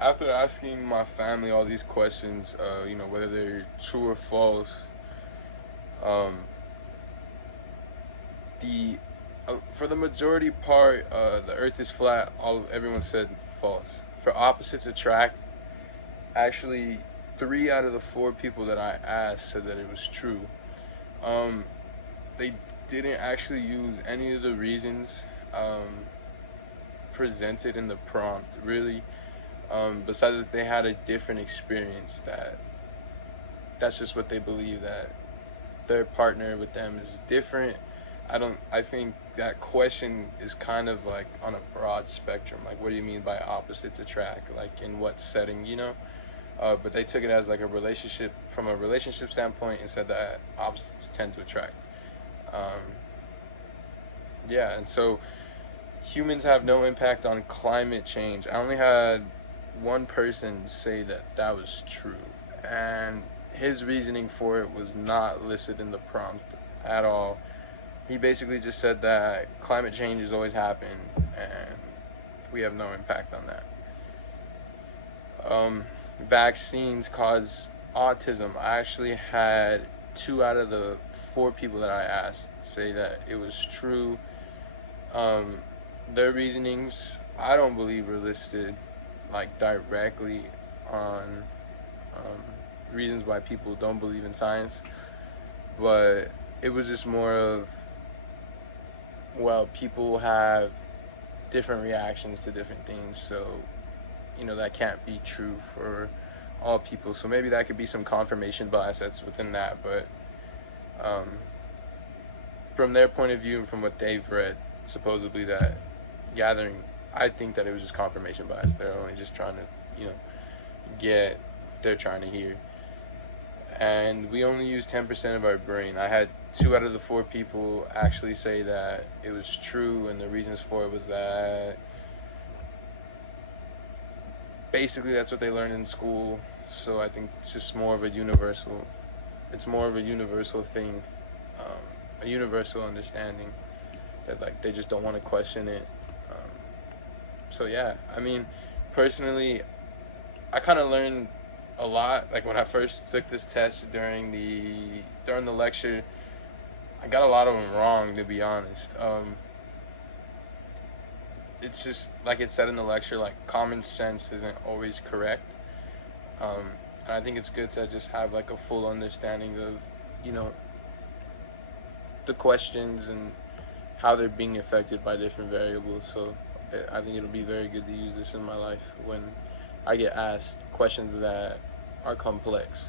after asking my family all these questions, whether they're true or false, um, the for the majority part, the Earth is flat. Everyone said false. For opposites attract, actually, 3 out of the 4 people that I asked said that it was true. Um, they didn't actually use any of the reasons presented in the prompt, really. Besides that they had a different experience, that's just what they believe, that their partner with them is different. I think that question is kind of like on a broad spectrum. Like, what do you mean by opposites attract? Like, in what setting, you know? But they took it as like a relationship, from a relationship standpoint, and said that opposites tend to attract. Um, yeah, and so humans have no impact on climate change. I only had one person say that that was true, and his reasoning for it was not listed in the prompt at all. He basically just said that climate change has always happened, and we have no impact on that. Vaccines cause autism. I actually had 2 out of the 4 people that I asked say that it was true. Um, their reasonings, I don't believe, were listed like directly on um, reasons why people don't believe in science, but it was just more of, well, people have different reactions to different things, so that can't be true for all people. So maybe that could be some confirmation bias that's within that, but um, from their point of view and from what they've read, supposedly that gathering, I think that it was just confirmation bias. They're only just trying to, get they're trying to hear. And we only use 10% of our brain. I had 2 out of the 4 people actually say that it was true, and the reasons for it was that basically that's what they learned in school. So I think it's just more of a universal. It's more of a universal thing, a universal understanding that, like, they just don't want to question it. So yeah, I mean, personally, I kind of learned a lot. Like, when I first took this test during the lecture, I got a lot of them wrong, to be honest. It's just like it said in the lecture, like, common sense isn't always correct. And I think it's good to just have like a full understanding of, the questions and how they're being affected by different variables. So I think it'll be very good to use this in my life when I get asked questions that are complex.